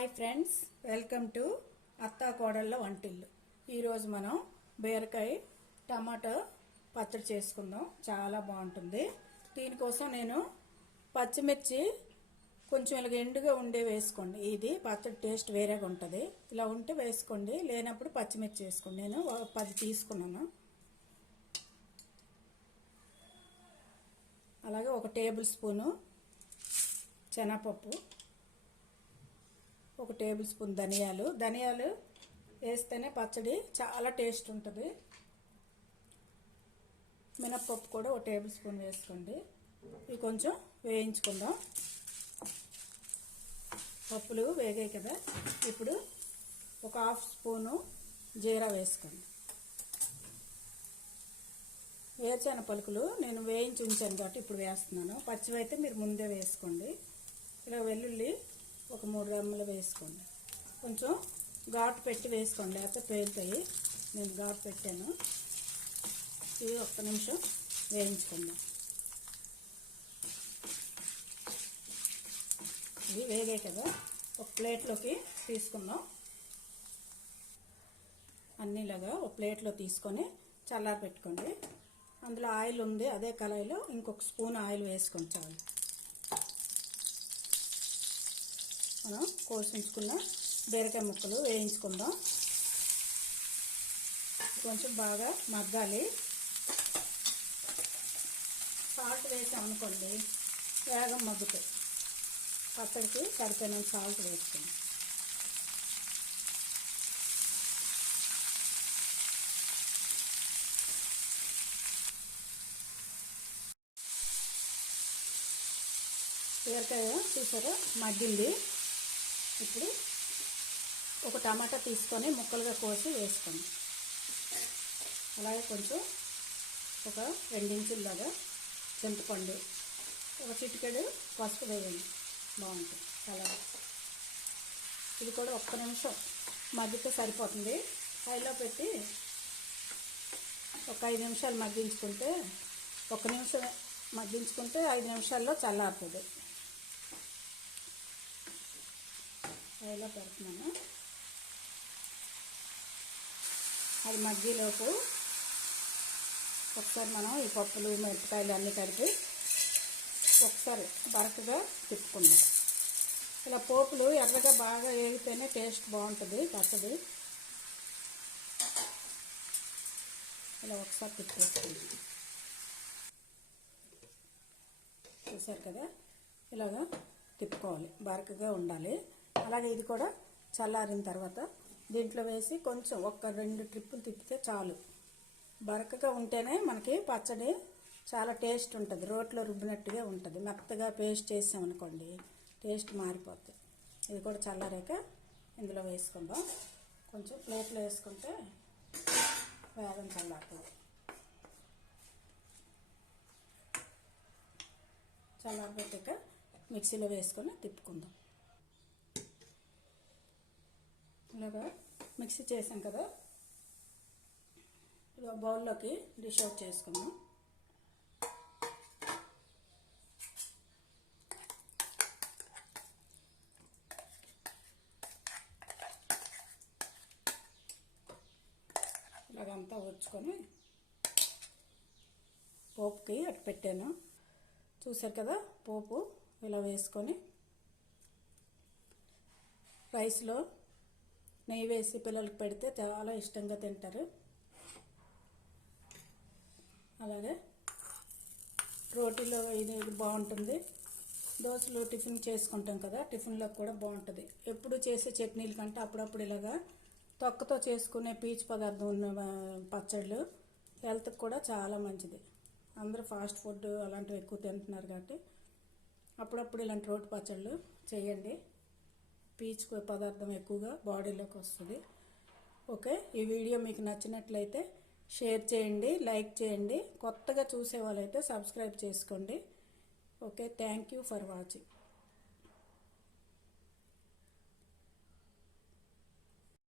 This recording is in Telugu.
హాయ్ ఫ్రెండ్స్, వెల్కమ్ టు అత్తా కోడళ్ళ వంటిల్లు. ఈరోజు మనం బీరకాయ టమాటో పచ్చడి చేసుకుందాం. చాలా బాగుంటుంది. దీనికోసం నేను పచ్చిమిర్చి కొంచెం ఇలాగ ఎండుగా ఉండే వేసుకోండి. ఇది పచ్చడి టేస్ట్ వేరేగా ఉంటుంది. ఇలా ఉంటే వేసుకోండి, లేనప్పుడు పచ్చిమిర్చి వేసుకోండి. నేను 10 తీసుకున్నాను. అలాగే 1 టేబుల్ స్పూను శనగపప్పు, 1 టేబుల్ స్పూన్ ధనియాలు వేస్తేనే పచ్చడి చాలా టేస్ట్ ఉంటుంది. మినప్పప్పు కూడా 1 టేబుల్ స్పూన్ వేసుకోండి. ఇవి కొంచెం వేయించుకుందాం. పప్పులు వేగాయి కదా, ఇప్పుడు 1/2 స్పూను జీరా వేసుకోండి. వేరుశనగ పలుకులు నేను వేయించి ఉంచాను కాబట్టి ఇప్పుడు వేస్తున్నాను. పచ్చివైతే మీరు ముందే వేసుకోండి. ఇలా వెల్లుల్లి 3 రెమ్మలు వేసుకోండి. కొంచెం ఘాటు పెట్టి వేసుకోండి, లేకపోతే పేలుతాయి. నేను ఘాటు పెట్టాను. ఇవి 1 నిమిషం వేయించుకుందాం. ఇవి వేగాయి కదా, ఒక ప్లేట్లోకి తీసుకుందాం. అన్నీలాగా ఒక ప్లేట్లో తీసుకొని చల్లారి పెట్టుకోండి. అందులో ఆయిల్ ఉంది, అదే కళాయిలో ఇంకొక స్పూన్ ఆయిల్ వేసుకోండి చాలు. మనం కోసించుకున్న బీరకాయ ముక్కలు వేయించుకుందాం. కొంచెం బాగా మగ్గాలి. సాల్ట్ వేసామనుకోండి, వేగం మగ్గుతాయి. పచ్చడికి సరిపోయిన సాల్ట్ వేసుకోండి. బీరకాయ చూసారా మగ్గింది. ఇప్పుడు 1 టమాటా తీసుకొని ముక్కలుగా కోసి వేసుకోండి. అలాగే కొంచెం ఒక 2 ఇంచుల్లాగా చింతపండు, 1 చిటికెడు పసుపు వేయండి, బాగుంటుంది కలర్. ఇది కూడా 1 నిమిషం మగ్గితే సరిపోతుంది. హైలో పెట్టి ఒక 5 నిమిషాలు మగ్గించుకుంటే 1 నిమిషం మగ్గించుకుంటే 5 నిమిషాల్లో చల్లారుతుంది. హైలో పెడుతున్నాను. అది మగ్గిలోపు ఒకసారి మనం ఈ పప్పులు మిరపకాయలు అన్నీ కలిపి ఒకసారి బరకగా తిప్పుకుందాం. ఇలా పోపులు ఎర్రగా బాగా వేగితేనే టేస్ట్ బాగుంటుంది పచ్చడి. ఇలా ఒకసారి తిప్పేస్తుంది. చూసారు కదా, ఇలాగా తిప్పుకోవాలి, బరకగా ఉండాలి. అలాగే ఇది కూడా చల్లారిన తర్వాత దీంట్లో వేసి కొంచెం 1-2 ట్రిప్పులు తిప్పితే చాలు. బరకగా ఉంటేనే మనకి పచ్చడి చాలా టేస్ట్ ఉంటుంది. రోట్లో రుబ్బినట్టుగా ఉంటుంది. మెత్తగా పేస్ట్ చేసామనుకోండి టేస్ట్ మారిపోతుంది. ఇది కూడా చల్లారాక ఇందులో వేసుకుందాం. కొంచెం ప్లేట్లో వేసుకుంటే వేగం చల్లారుతుంది. చల్లారబెట్టాక మిక్సీలో వేసుకొని తిప్పుకుందాం. ఇలాగా మిక్సీ చేసాం కదా, ఇలా బౌల్లోకి డిష్ అవుట్ చేసుకుందాం. ఇలాగంతా వచ్చుకొని పోపుకి అటు పెట్టాను. చూసారు కదా, పోపు ఇలా వేసుకొని రైస్లో నెయ్యి వేసి పిల్లలకి పెడితే చాలా ఇష్టంగా తింటారు. అలాగే రోటీలో ఇది బాగుంటుంది. దోశలు టిఫిన్ చేసుకుంటాం కదా, టిఫిన్లో కూడా బాగుంటుంది. ఎప్పుడు చేసే చట్నీల కంటే అప్పుడప్పుడు ఇలాగా తొక్కతో చేసుకునే పీచు పదార్థం ఉన్న పచ్చళ్ళు హెల్త్కి కూడా చాలా మంచిది. అందరూ ఫాస్ట్ ఫుడ్ అలాంటివి ఎక్కువ తింటున్నారు కాబట్టి అప్పుడప్పుడు ఇలాంటి రోటి పచ్చళ్ళు చేయండి. పీచు పదార్థం ఎక్కువగా బాడీలోకి వస్తుంది. ఓకే, ఈ వీడియో మీకు నచ్చినట్లయితే షేర్ చేయండి, లైక్ చేయండి. కొత్తగా చూసే వాళ్ళైతే సబ్స్క్రైబ్ చేసుకోండి. Okay, thank you for watching.